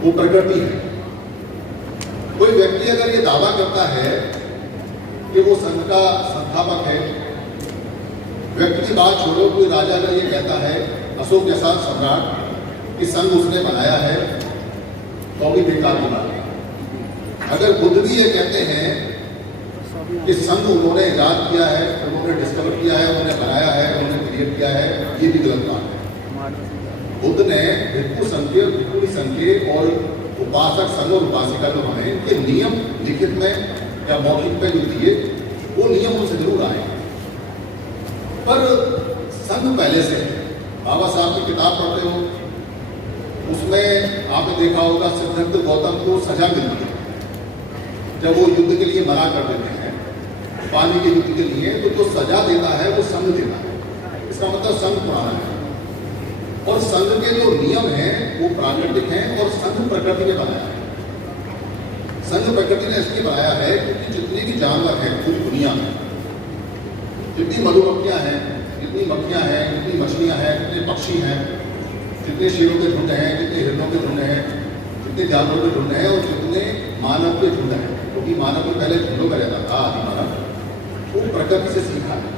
वो प्रकृति है। कोई व्यक्ति अगर ये दावा करता है कि वो संघ का संस्थापक है, व्यक्ति की बात छोड़ो, कोई राजा अगर ये कहता है, अशोक जैसा सम्राट, कि संघ उसने बनाया है, तो भी बेकार की बात है। अगर बुद्ध भी ये कहते हैं कि संघ उन्होंने इजाद किया है, उन्होंने डिस्कवर किया है, उन्होंने बनाया है, उन्होंने क्रिएट किया है, ये भी गलत बात है। बुद्ध ने भिक्षु संघ के और उपासक संघ और उपासिका जो बने, इनके नियम लिखित में या मौखिक पे जो दिए, वो नियम उनसे जरूर आए, पर संघ पहले से बाबा साहब की किताब पढ़ते हो, उसमें आपने देखा होगा सिद्धार्थ गौतम को सजा मिलती है जब वो युद्ध के लिए मना कर देते हैं, पानी के युद्ध के लिए, तो जो सजा देता है वो संघ देता है। इसका मतलब संघ पुराना है और संघ के जो नियम हैं वो प्राकृतिक हैं और संघ प्रकृति ने बनाया है। संघ प्रकृति ने इसलिए बनाया है क्योंकि जितने भी जानवर हैं पूरी दुनिया में, जितनी मधुमक्खियां हैं, जितनी मक्खियां हैं, जितनी मछलियां हैं, जितने पक्षी हैं, जितने शेरों के झुंड हैं, जितने हिरणों के झुंड हैं, जितने जानवरों के झुंड हैं और जितने मानव के झुंड हैं, क्योंकि मानव में पहले झुंडों का रहता था, आदि मानव, वो प्रकृति से सीखा है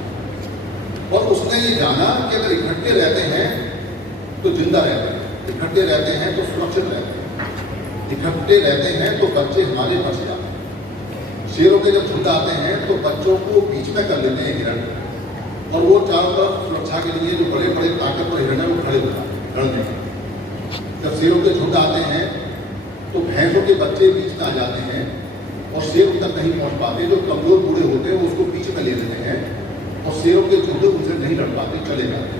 और उसने ये जाना कि अगर इकट्ठे रहते हैं तो जिंदा रहते हैं, इकट्ठे रहते हैं तो सुरक्षित रहते हैं, इकट्ठे रहते हैं तो बच्चे हमारे बच जाते हैं। शेरों के जब झुंड आते हैं तो बच्चों को बीच में कर लेते हैं हिरण, और वो चारों तरफ सुरक्षा के लिए जो बड़े बड़े ताकतवर हिरण है वो खड़े हो जाते हैं। जब शेरों के झुंड आते हैं तो भैंसों के बच्चे बीच में आ जाते हैं और शेर तक नहीं पहुंच पाते, जो कमजोर बूढ़े होते हैं वो उसको बीच में ले लेते हैं और शेरों के झुंड उनसे नहीं लड़ पाते, चले जाते हैं।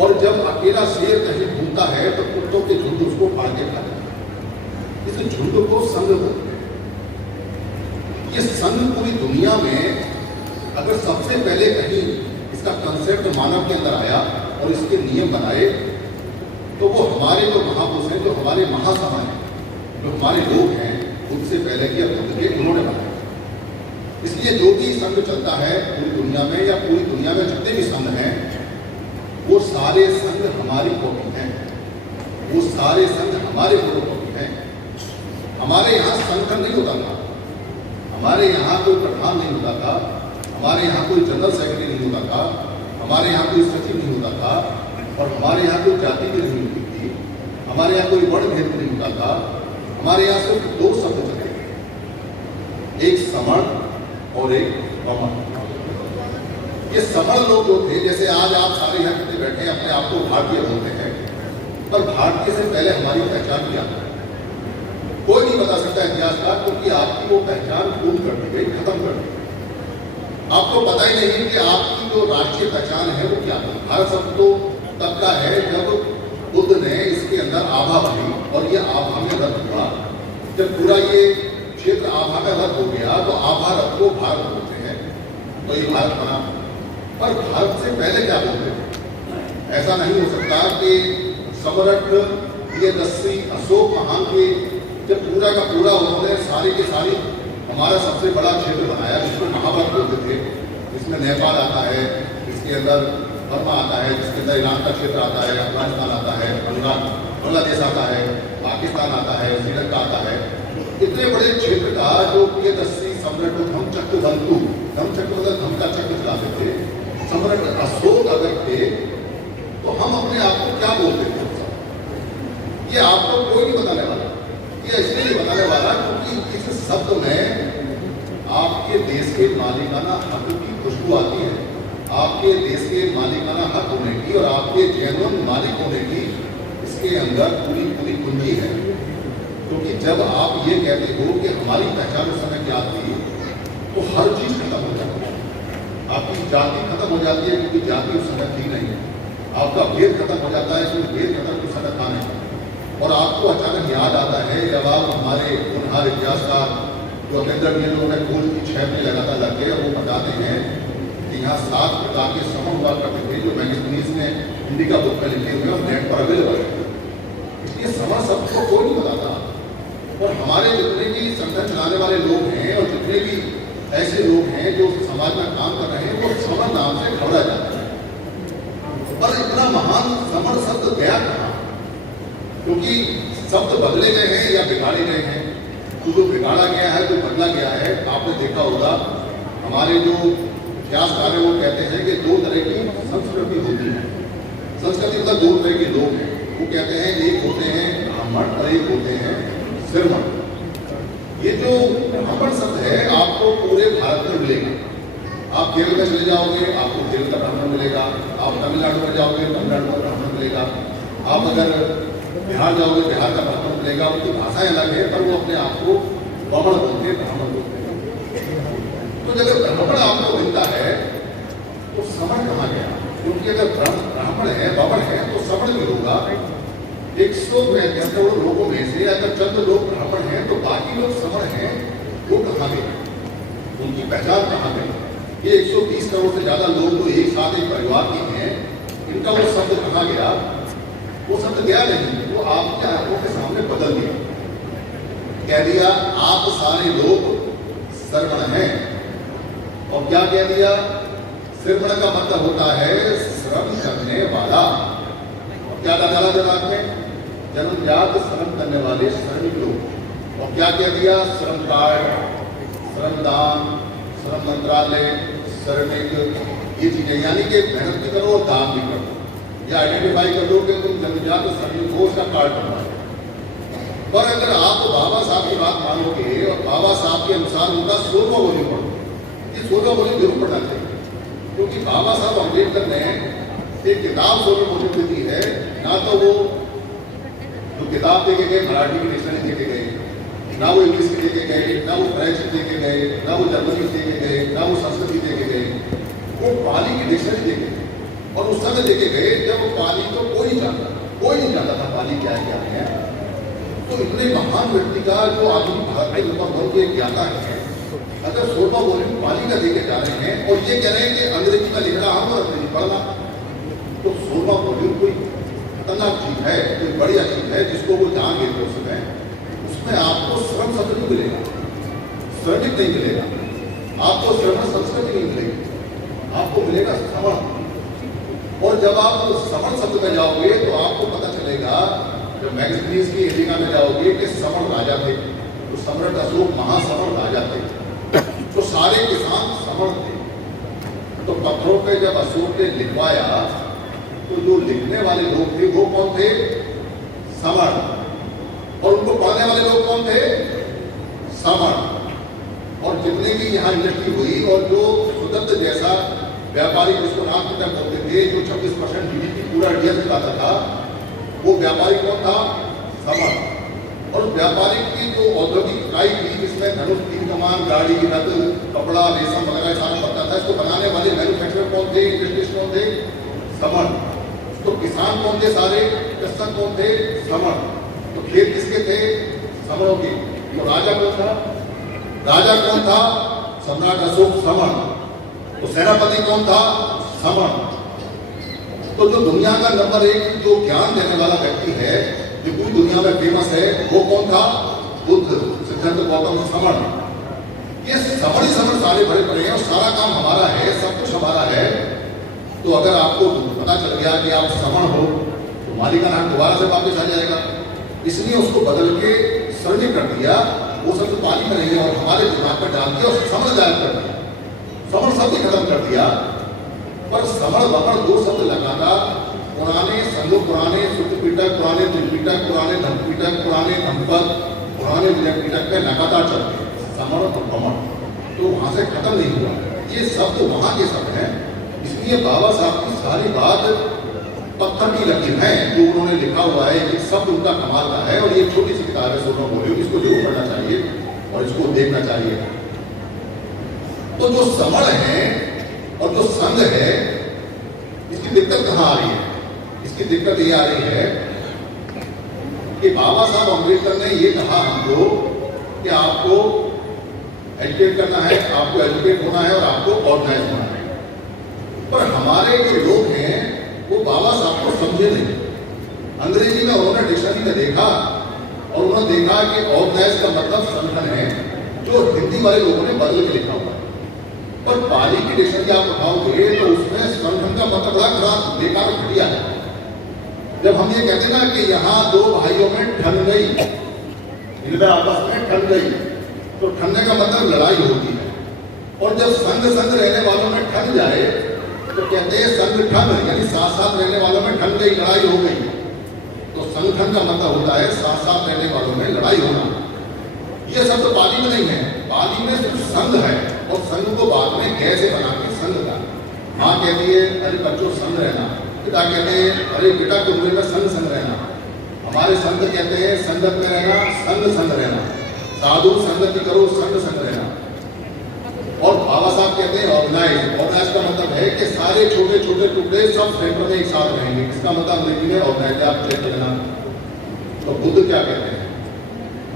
और जब अकेला शेर कहीं घूमता है तो कुत्तों के झुंड उसको फाड़ के खा जाते हैं। इस झुंड को संघ बोलते हैं। ये संघ पूरी दुनिया में अगर सबसे पहले कहीं इसका कंसेप्ट मानव के अंदर आया और इसके नियम बनाए, तो वो हमारे जो महापुरुष हैं, जो हमारे महासभा हैं, जो हमारे लोग हैं, उनसे पहले किया बुद्ध के उन्होंने बनाया। इसलिए जो भी संघ चलता है पूरी दुनिया में या पूरी दुनिया में जितने भी संघ हैं, वो सारे संघ हमारी कॉपी हैं, वो सारे संघ हमारे फोटो कॉपी हैं। हमारे यहाँ संगठन नहीं होता था, हमारे यहाँ कोई प्रधान नहीं होता था, हमारे यहाँ कोई जनरल सेक्रेटरी नहीं होता था, हमारे यहाँ कोई सचिव नहीं होता था, और हमारे यहाँ कोई जाति भी नहीं होती थी, हमारे यहाँ कोई वर्ण भेद नहीं होता था। हमारे यहाँ सिर्फ दो शब्द चले, एक समण और एक वमन। ये समण लोग जो थे, जैसे आज आप सारे यहाँ कितने बैठे हैं अपने आप को भारतीय बोलते हैं, पर भारतीय से पहले हमारी पहचान क्या है कोई नहीं बता सकता इतिहासकार, क्योंकि आपकी वो पहचान पूर्ण कर दी गई, खत्म कर दी गई। आपको पता ही नहीं कि आपकी जो राष्ट्रीय पहचान है वो क्या है। भारत शब्द तो तब का है जब बुद्ध ने इसके अंदर आभा भरी और ये आभा में रथ हुआ। जब पूरा ये क्षेत्र आभा में रथ हो गया तो आभा रथ को भारत बोलते हैं, तो ये भारत बना। पर भारत से पहले क्या बोलते थे? ऐसा नहीं हो सकता कि सम्राट प्रियदर्शी अशोक महान के जब पूरा का पूरा उन्होंने सारी की सारी हमारा सबसे बड़ा क्षेत्र बनाया, जिसको महाभारत बोलते थे, इसमें नेपाल आता है, इसके अंदर बर्मा आता है, जिसके अंदर ईरान का क्षेत्र आता है, अफगानिस्तान आता है, बांग्लादेश आता है, पाकिस्तान आता है, श्रीलंका आता है। इतने बड़े क्षेत्र का जो प्रियदर्शी सम्राट धम चक्र बंतु, धम चक्र मतलब धम का चक्र चलाते थे, सम्राट अशोक अगर थे, तो हम अपने आप को क्या बोलते थे? ये आपको कोई नहीं बताने वाला। ये इसलिए नहीं बताने वाला क्योंकि इस शब्द में आपके देश के मालिकाना हक की खुशबू आती है, आपके देश के मालिकाना हक होने की और आपके जेन्युइन मालिक होने की इसके अंदर पूरी पूरी कुंजी है। क्योंकि जब आप ये कहते हो कि हमारी पहचान उस समय क्या थी, तो हर चीज खत्म हो जाती है। आपकी जाति खत्म हो जाती है क्योंकि जाति उस समय थी नहीं, आपका भेद खत्म हो जाता है क्योंकि भेद खत्म उस समय था नहीं। और आपको अचानक याद आता है जब आप हमारे होनहार इतिहासकार जो अमेंदर ने लोगों ने खोज की 6 में लगातार लगे, वो बताते हैं कि यहाँ 7 प्रकार के समूह हुआ करते थे जो मैगजीन्स ने हिंदी का बुक में लिखे हुए और नेट पर अवेलेबल है। इसलिए समझ सबको कोई नहीं बताता। और हमारे जितने भी संगठन चलाने वाले लोग हैं और जितने भी ऐसे लोग हैं जो समाज में काम कर रहे हैं, वो समण नाम से घबरा जाते हैं। पर इतना महान समण शब्द गया कहाँ? क्योंकि शब्द बदले गए हैं या बिगाड़े गए हैं। तो जो बिगाड़ा गया है, जो बदला गया है, आपने देखा होगा हमारे जो इतिहासकार हैं वो कहते हैं कि दो तरह की संस्कृति होती है। संस्कृति मतलब दो तरह के लोग हैं। वो कहते हैं एक होते हैं ब्राह्मण और एक होते हैं श्रमण। ये जो ब्राह्मण शब्द है आपको पूरे भारत में मिलेगा। आप केरल में चले जाओगे आपको केरल का ब्राह्मण मिलेगा, आप तमिलनाडु में जाओगे तमिलनाडु का ब्राह्मण मिलेगा, आप अगर बिहार जाओगे बिहार का ब्राह्मण मिलेगा। उनकी भाषाएं अलग है पर वो अपने आप को ब्राह्मण बोलते हैं, ब्राह्मण बोलते हैं। तो जब ब्राह्मण आपको मिलता है तो श्रमण कहाँ गया? क्योंकि अगर ब्राह्मण है ब्राह्मण है तो श्रमण भी होगा। 175 करोड़ लोगों में से अगर चंद लोग ब्राह्मण हैं तो बाकी लोग श्रमण हैं, वो कहाँ गए? उनकी पहचान कहाँ गई? ये 120 करोड़ से ज्यादा लोग तो एक साथ एक परिवार के हैं, इनका वो शब्द कहाँ गया? वो शब्द गया नहीं, वो आपके आंखों के सामने बदल गया। कह दिया आप सारे लोग श्रमण हैं। और क्या कह दिया? श्रमण का मतलब होता है श्रम करने वाला। और क्या डाला दिमाग में? जन्मजात श्रम करने वाले श्रमिक लोग। और क्या कह दिया? श्रम कार्ड, श्रमदान, श्रम मंत्रालय, श्रमिक, ये चीजें, यानी कि मेहनत भी करो और दान भी करो। या आइडेंटिफाई कर लो कि तुम जन्मजात श्रमिक हो, उसका कार्ड बनवाओ। पर अगर आप बाबा साहब की बात मानोगे और बाबा साहब के अनुसार उनका 16वां वॉल्यूम पढ़ो, ये 16वां वॉल्यूम जरूर पढ़ना चाहिए। क्योंकि बाबा साहब अम्बेडकर ने एक किताब 16वां वॉल्यूम में दी है। ना तो वो जो किताब देके गए मराठी की डिक्शनरी देके गए, ना वो इंग्लिश की देके गए, ना वो फ्रेंच की देके गए, ना वो जर्मनी की देके गए, ना वो संस्कृत की देके गए, वो पाली की डिक्शनरी देके गए। और उस समय देके गए जब पाली को कोई नहीं जानता था पाली क्या है। तो इतने महान व्यक्ति का जो आधुनिक भारत के ऊपर बहुत एक ज्ञाता है, अगर 16वां वॉल्यूम पाली का देके जा रहे हैं और ये कह रहे हैं कि अंग्रेजी का लिखना हम और अंग्रेजी पढ़ना, तो 16वां वॉल्यूम कोई खतरनाक चीज है, कोई बढ़िया चीज है जिसको वो जान गए थे उसमें आपको श्रम शब्द नहीं मिलेगा, श्रमिक नहीं मिलेगा, आपको श्रमण संस्कृति नहीं मिलेगी, आपको मिलेगा श्रमण। और जब आप श्रमण शब्द में जाओगे तो आपको पता चलेगा, जब मैगजीन्स की एरिका में जाओगे कि श्रमण राजा थे, तो सम्राट अशोक महाश्रमण राजा थे, तो सारे किसान श्रमण थे। तो पत्थरों पे जब अशोक ने लिखवाया तो जो लिखने वाले लोग थे वो कौन थे? श्रमण। और उनको पढ़ने वाले लोग कौन थे? श्रमण। और जितने भी यहाँ इंडस्ट्री हुई और जो सुदत्त जैसा व्यापारी जिसको नाम की तरह बोलते थे, जो 26% जीडीपी पूरा इंडिया से लाता था, वो व्यापारी कौन था? श्रमण। और व्यापारी की जो औद्योगिक इकाई थी जिसमें धनुष, तीर कमान, गाड़ी, रथ, कपड़ा, रेशम वगैरह सारा बनता था, इसको बनाने वाले मैन्युफैक्चरर कौन थे? इंडस्ट्रियलिस्ट कौन थे? श्रमण। तो किसान कौन थे? सारे कृषक कौन थे? श्रमण। तो खेत किसके थे? श्रमणों के। तो राजा कौन था? राजा कौन था? सम्राट अशोक, श्रमण। तो सेनापति कौन था? श्रमण। तो जो दुनिया का नंबर 1 जो ज्ञान देने वाला व्यक्ति है, जो पूरी दुनिया में फेमस है, वो कौन था? बुद्ध, सिद्धार्थ गौतम, श्रमण। ये श्रमण ही श्रमण सारे भरे पड़े हैं और सारा काम हमारा है, सब कुछ हमारा है। तो अगर आपको पता चल गया कि आप श्रमण हो तो मालिक का नाम दोबारा से वापस आ जाएगा। इसलिए उसको बदल के श्रमिक कर दिया, वो शब्द पाली में नहीं है और हमारे दिमाग पर डाल दिया और श्रमण जायज कर दिया, श्रमण शब्द ही खत्म कर दिया। पर श्रमण वमण 2 शब्द लगातार पुराने संघ, पुराने सुत्त पीटक, पुराने त्रिपीटक, पुराने धम्मपीटक, पुराने धम्मपद, पुराने विजय पीटक में लगातार चलते हैं, श्रमण और वमण। तो वहां से खत्म नहीं हुआ, ये शब्द वहां के शब्द हैं। इसलिए बाबा साहब की सारी बात पत्थर की लकीर है, जो उन्होंने लिखा हुआ है, ये शब्द उनका कमाल का है। और ये छोटी सी किताब है 16वां वॉल्यूम, इसको जरूर पढ़ना चाहिए और इसको देखना चाहिए। तो जो श्रमण है और जो संघ है, इसकी दिक्कत कहाँ आ रही है? इसकी दिक्कत ये आ रही है कि बाबा साहब अम्बेडकर ने ये कहा हमको कि आपको एजुकेट करना है, आपको एजुकेट होना है और आपको ऑर्गेनाइज होना है। पर हमारे जो लोग हैं वो बाबा साहब को समझे नहीं। अंग्रेजी में उन्होंने डिक्शनरी में देखा और उन्होंने देखा कि ऑर्गेनाइज का मतलब संगठन है, जो हिंदी वाले लोगों ने बदल के लिखा हुआ है। पर पाली की डिक्शनरी आप उठाओगे तो उसमें संगठन का मतलब बड़ा खराब, बेकार, घटिया है। जब हम ये कहते हैं ना कि यहाँ दो भाइयों में ठन गई, इनमें आपस में ठन गई, तो ठनने का मतलब लड़ाई होती है। और जब संग संग रहने वालों में ठन जाए तो कहते हैं संग ठन, यानी साथ साथ रहने वालों में ठन गई, लड़ाई हो गई। तो संग ठन का मतलब होता है साथ साथ रहने वालों में लड़ाई होना। ये सब तो पाली में नहीं है, पाली में सिर्फ संग है, और संग को बाद में कैसे बना के संग का। माँ कहती है अरे बच्चों संग रहना, पिता कहते हैं अरे बेटा कुंबे में संग संग रहना, हमारे संत कहते हैं संगत में रहना, संग संग रहना, साधु संगति करो, संग संग रहना। और बाबा साहब कहते हैं ऑर्गेनाइज, ऑर्गेनाइज का मतलब है कि सारे छोटे छोटे टुकड़े सब सेंटर में एक साथ रहेंगे, इसका मतलब अंग्रेजी में ऑर्गेनाइज आप चेक करना। तो बुद्ध क्या कहते हैं?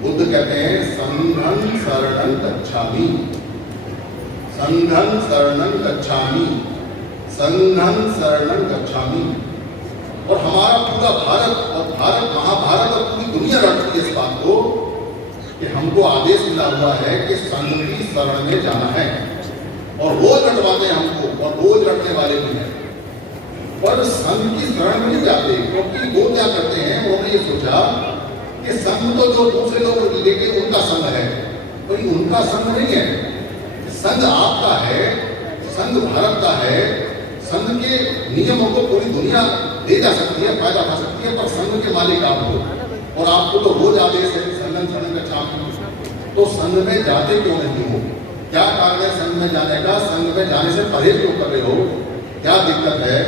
बुद्ध कहते हैं संघं शरणं गच्छामि, संघं शरणं गच्छामि, संघं शरणं गच्छामि। और हमारा पूरा भारत और भारत महाभारत और पूरी दुनिया रटती है इस बात को कि हमको आदेश मिला हुआ है कि संघ की शरण में जाना है, और रोज रटवाते हैं हमको, और रोज रटने वाले भी हैं। पर संघ की शरण में नहीं जाते, क्योंकि वो क्या करते हैं, उन्होंने ये सोचा कि संघ तो जो दूसरे लोग लेके उनका संघ है, पर उनका संघ नहीं है। संघ आपका है, संघ भारत का है, संघ के नियमों को पूरी दुनिया ले जा सकती है, फायदा उठा सकती है, पर संघ के मालिक आप हो, और आपको तो रोज आदेश है संघं शरणं गच्छामि। तो संघ में जाते क्यों नहीं हो? क्या कारण है संघ में जाने का? संघ में जाने से परहेज क्यों कर रहे हो? क्या दिक्कत है?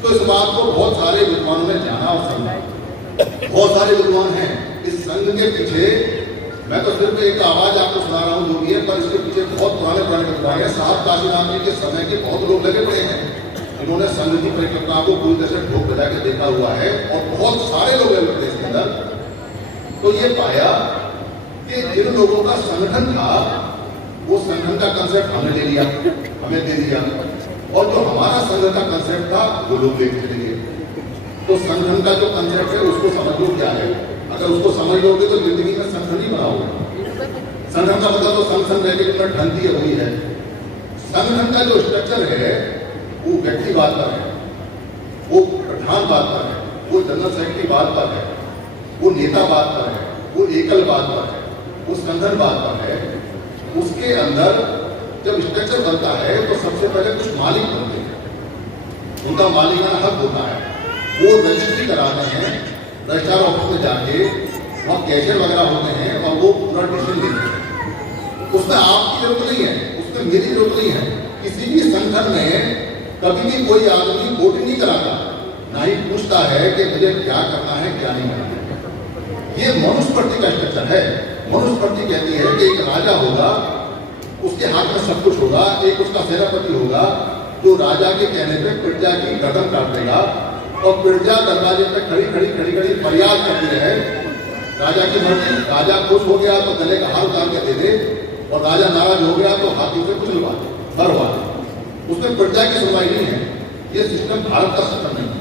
तो इस बात को बहुत सारे विद्वानों ने जाना, और समझा। बहुत सारे विद्वान हैं इस संघ के पीछे। मैं तो सिर्फ एक आवाज आपको सुना रहा हूँ जो भी है, पर इसके पीछे बहुत पुराने विद्वान है। साहब काशीनाथ जी के समय के बहुत लोग लगे पड़े हैं, इन्होंने संघ की परिकल्पना को पूरी तरह से ढोक बजा के देखा हुआ है, और बहुत सारे लोग लगे पड़े इसके अंदर। तो ये पाया कि जिन लोगों का संगठन था वो संगठन का कंसेप्ट हमें ले लिया, हमें दे दिया, और जो हमारा संघ का कंसेप्ट था वो लोग लेके चले गए। तो संगठन का जो कंसेप्ट है उसको समझ लो क्या है। अगर उसको समझ लोगे तो जिंदगी में संगठन ही बनाओगे। संगठन का मतलब तो संगठन रहने की ठंडी हुई है। संगठन का जो स्ट्रक्चर है वो व्यक्ति बात पर है, वो प्रधान बात पर है, वो जनरल सेक्रेटरी बात पर है, वो नेता बात पर है, वो एकल बात पर है, वो संगठन बात पर है। उसके अंदर जब स्ट्रक्चर बनता है तो सबसे पहले कुछ मालिक बनते हैं, उनका मालिकाना हक होता है, वो रजिस्ट्री कराते हैं, रजिस्ट्रार ऑफिस में जाके वहाँ कैशियर वगैरह होते हैं, और वो पूरा डिसीजन लेते हैं। उसमें आपकी जरूरत नहीं है, उसमें मेरी जरूरत नहीं है। किसी भी संगठन में कभी भी कोई आदमी वोट नहीं कराता, ना ही पूछता है कि मुझे क्या करना है क्या नहीं करना है। ये मनुस्मृति का स्ट्रक्चर है। मनुस्मृति कहती है कि एक राजा होगा, उसके हाथ में सब कुछ होगा, एक उसका सेनापति होगा जो राजा के कहने पे प्रजा की गर्दन काट देगा, और प्रजा दरवाजे पे खड़ी फरियाद करती है, राजा की मर्जी। राजा खुश हो गया तो गले का हार उतार के दे दे, और राजा नाराज हो गया तो हाथी से कुछ लगा दे, मरवा दे। उसमें प्रजा की सुनवाई नहीं है। ये सिस्टम भारत का सिस्टम नहीं है।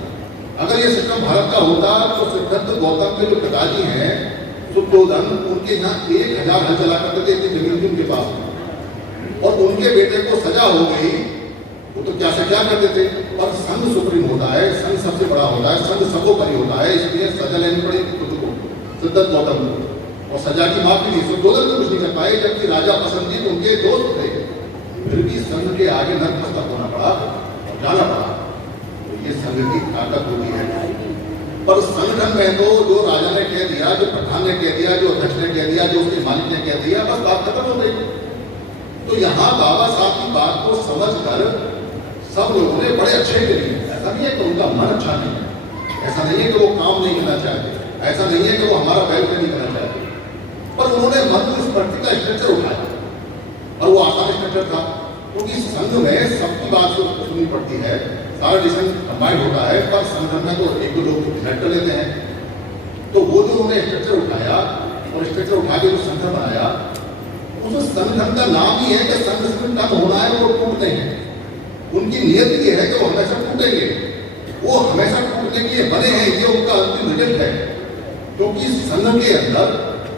अगर ये सिस्टम भारत का होता तो सिद्धार्थ गौतम के जो पिताजी हैं शुद्धोधन, उनके यहाँ 1000 हल चला करते थे, इतनी जमीन थी उनके पास, और उनके बेटे को सजा हो गई, वो तो क्या से क्या करते थे। और संघ सुप्रीम होता है, संघ सबसे बड़ा होता है, संघ सर्वोपरि होता है, इसलिए सजा लेनी पड़ी खुद को, सिद्धार्थ गौतम को, और सजा की माफी नहीं। शुद्धोधन को कुछ नहीं कर पाए, जबकि राजा पसंदीद उनके दोस्त थे, फिर भी संघ के आगे नतमस्तक होना पड़ा और जाना पड़ा। तो ये संघ की ताकत होती है। पर संगठन में तो जो राजा ने कह दिया, जो प्रधान ने कह दिया, जो अध्यक्ष ने कह दिया, जो उसके मालिक ने कह दिया, बस बात खत्म हो गई। तो यहाँ बाबा साहब की बात को समझकर सब लोगों ने बड़े अच्छे के लिए, ऐसा नहीं है कि उनका मन अच्छा नहीं है, ऐसा नहीं है कि वो काम नहीं करना चाहते, ऐसा नहीं है कि वो हमारा वेलफेयर नहीं करना चाहते, पर उन्होंने मनुस्मृति का स्ट्रक्चर उठाया, और वो आसान स्ट्रक्चर था, क्योंकि संघ में सबकी बात सुननी पड़ती है, सारा डिसीजन कंबाइंड होता है, पर संगठन में तो एक दो लोग डिसाइड कर लेते हैं। तो वो जो उन्होंने स्ट्रक्चर उठाया, और स्ट्रक्चर उठा के जो संगठन बनाया, उस संगठन का नाम ही है कि संघ संगठन होना है, वो टूटते हैं। उनकी नियत ये है कि वो हमेशा टूटेंगे, वो हमेशा टूटने के लिए बने हैं, ये उनका अंतिम रिजल्ट है। क्योंकि संघ के अंदर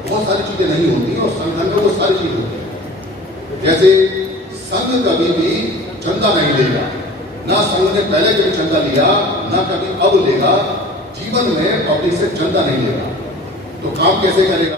बहुत सारी चीजें नहीं होती, और संगठन में वो सारी चीज होती है। जैसे संघ कभी भी चंदा नहीं लेगा, ना संघ ने पहले कभी चंदा लिया, ना कभी अब लेगा। जीवन में पब्लिक से चंदा नहीं ले रहा तो काम कैसे करेगा?